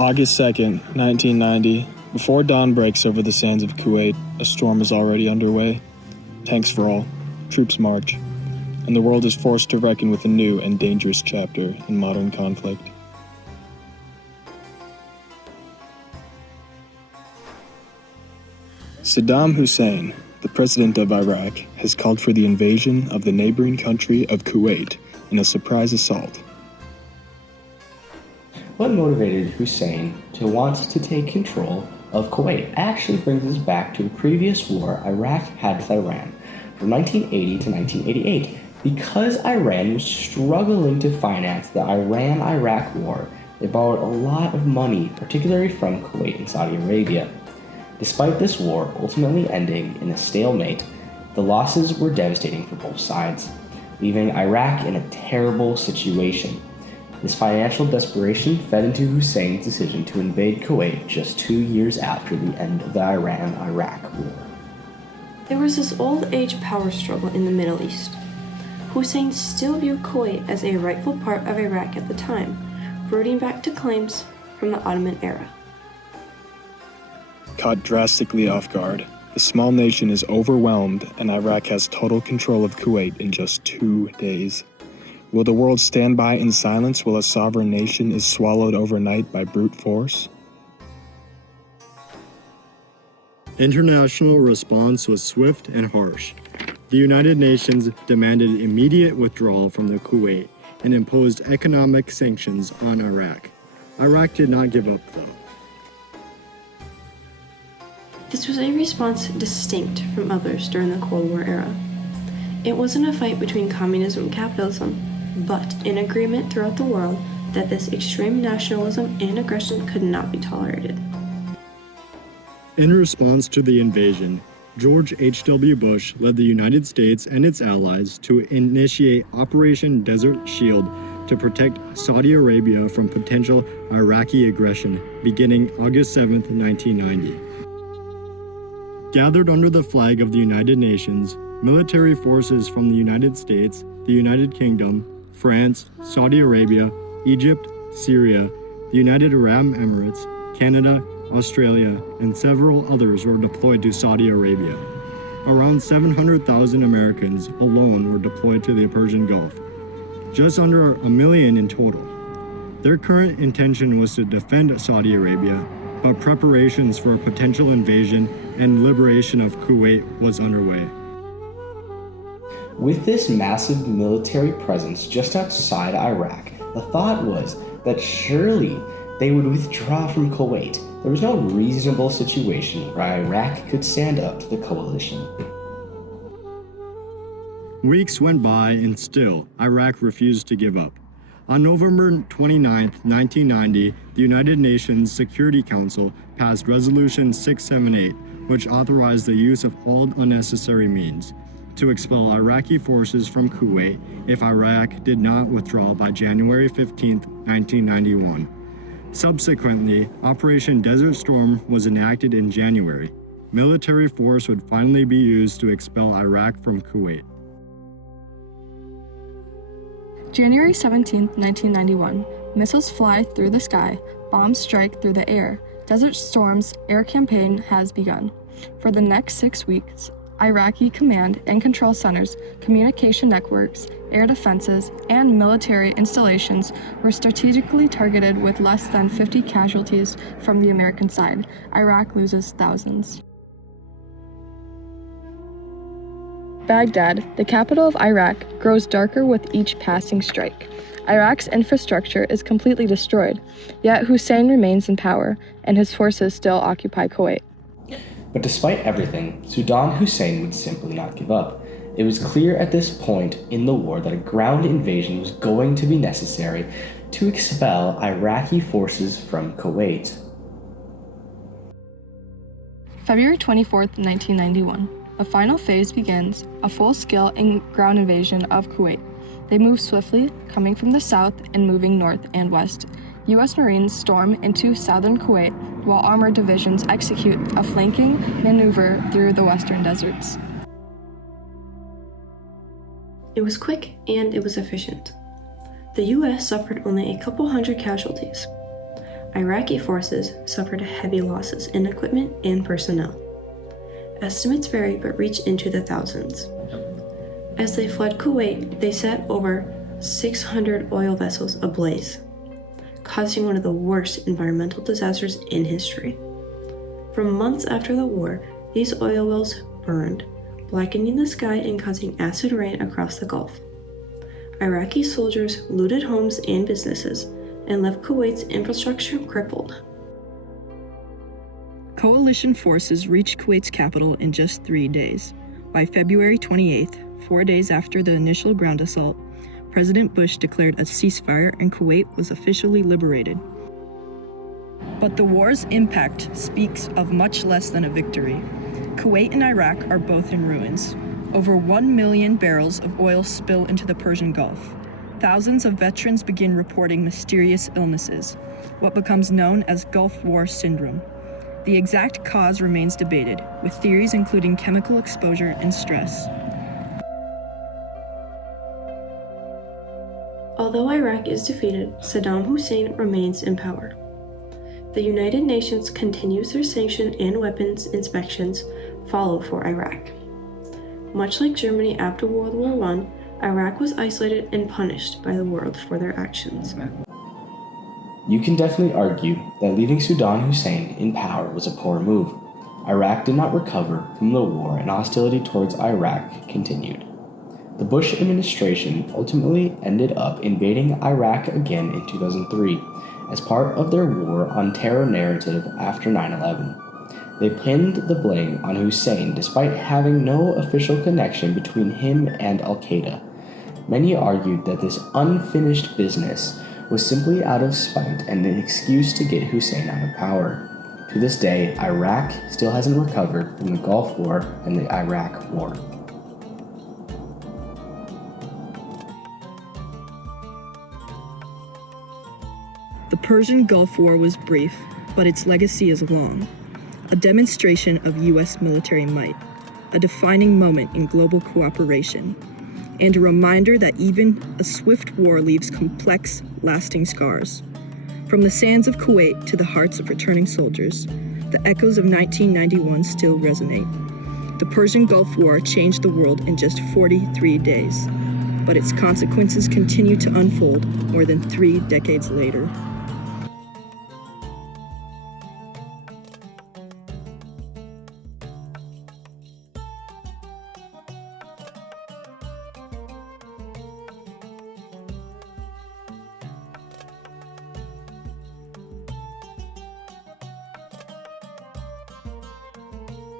August 2nd, 1990, before dawn breaks over the sands of Kuwait, a storm is already underway. Tanks for all, troops march, and the world is forced to reckon with a new and dangerous chapter in modern conflict. Saddam Hussein, the president of Iraq, has called for the invasion of the neighboring country of Kuwait in a surprise assault. What motivated Hussein to want to take control of Kuwait actually brings us back to a previous war Iraq had with Iran from 1980 to 1988. Because Iran was struggling to finance the Iran-Iraq war, they borrowed a lot of money, particularly from Kuwait and Saudi Arabia. Despite this war ultimately ending in a stalemate, the losses were devastating for both sides, leaving Iraq in a terrible situation. This financial desperation fed into Hussein's decision to invade Kuwait just 2 years after the end of the Iran-Iraq war. There was this old-age power struggle in the Middle East. Hussein still viewed Kuwait as a rightful part of Iraq at the time, rooting back to claims from the Ottoman era. Caught drastically off guard, the small nation is overwhelmed and Iraq has total control of Kuwait in just 2 days. Will the world stand by in silence while a sovereign nation is swallowed overnight by brute force? International response was swift and harsh. The United Nations demanded immediate withdrawal from the Kuwait and imposed economic sanctions on Iraq. Iraq did not give up, though. This was a response distinct from others during the Cold War era. It wasn't a fight between communism and capitalism, but an agreement throughout the world that this extreme nationalism and aggression could not be tolerated. In response to the invasion, George H.W. Bush led the United States and its allies to initiate Operation Desert Shield to protect Saudi Arabia from potential Iraqi aggression beginning August 7, 1990. Gathered under the flag of the United Nations, military forces from the United States, the United Kingdom, France, Saudi Arabia, Egypt, Syria, the United Arab Emirates, Canada, Australia, and several others were deployed to Saudi Arabia. Around 700,000 Americans alone were deployed to the Persian Gulf, just under 1 million in total. Their current intention was to defend Saudi Arabia, but preparations for a potential invasion and liberation of Kuwait was underway. With this massive military presence just outside Iraq, the thought was that surely they would withdraw from Kuwait. There was no reasonable situation where Iraq could stand up to the coalition. Weeks went by and still, Iraq refused to give up. On November 29, 1990, the United Nations Security Council passed Resolution 678, which authorized the use of all unnecessary means to expel Iraqi forces from Kuwait if Iraq did not withdraw by January 15, 1991. Subsequently, Operation Desert Storm was enacted in January. Military force would finally be used to expel Iraq from Kuwait. January 17, 1991. Missiles fly through the sky, bombs strike through the air. Desert Storm's air campaign has begun. For the next 6 weeks, Iraqi command and control centers, communication networks, air defenses, and military installations were strategically targeted with less than 50 casualties from the American side. Iraq loses thousands. Baghdad, the capital of Iraq, grows darker with each passing strike. Iraq's infrastructure is completely destroyed, yet Hussein remains in power, and his forces still occupy Kuwait. But despite everything, Saddam Hussein would simply not give up. It was clear at this point in the war that a ground invasion was going to be necessary to expel Iraqi forces from Kuwait. February 24, 1991. The final phase begins, a full-scale ground invasion of Kuwait. They move swiftly, coming from the south and moving north and west. U.S. Marines storm into southern Kuwait, while armored divisions execute a flanking maneuver through the western deserts. It was quick and it was efficient. The U.S. suffered only a couple hundred casualties. Iraqi forces suffered heavy losses in equipment and personnel. Estimates vary but reach into the thousands. As they fled Kuwait, they set over 600 oil vessels ablaze, causing one of the worst environmental disasters in history. For months after the war, these oil wells burned, blackening the sky and causing acid rain across the Gulf. Iraqi soldiers looted homes and businesses and left Kuwait's infrastructure crippled. Coalition forces reached Kuwait's capital in just 3 days. By February 28th, 4 days after the initial ground assault, President Bush declared a ceasefire and Kuwait was officially liberated. But the war's impact speaks of much less than a victory. Kuwait and Iraq are both in ruins. Over 1 million barrels of oil spill into the Persian Gulf. Thousands of veterans begin reporting mysterious illnesses, what becomes known as Gulf War Syndrome. The exact cause remains debated, with theories including chemical exposure and stress. Although Iraq is defeated, Saddam Hussein remains in power. The United Nations continues their sanction and weapons inspections follow for Iraq. Much like Germany after World War I, Iraq was isolated and punished by the world for their actions. You can definitely argue that leaving Saddam Hussein in power was a poor move. Iraq did not recover from the war and hostility towards Iraq continued. The Bush administration ultimately ended up invading Iraq again in 2003 as part of their war on terror narrative after 9/11. They pinned the blame on Hussein despite having no official connection between him and Al-Qaeda. Many argued that this unfinished business was simply out of spite and an excuse to get Hussein out of power. To this day, Iraq still hasn't recovered from the Gulf War and the Iraq War. The Persian Gulf War was brief, but its legacy is long. A demonstration of U.S. military might, a defining moment in global cooperation, and a reminder that even a swift war leaves complex, lasting scars. From the sands of Kuwait to the hearts of returning soldiers, the echoes of 1991 still resonate. The Persian Gulf War changed the world in just 43 days, but its consequences continue to unfold more than 3 decades later.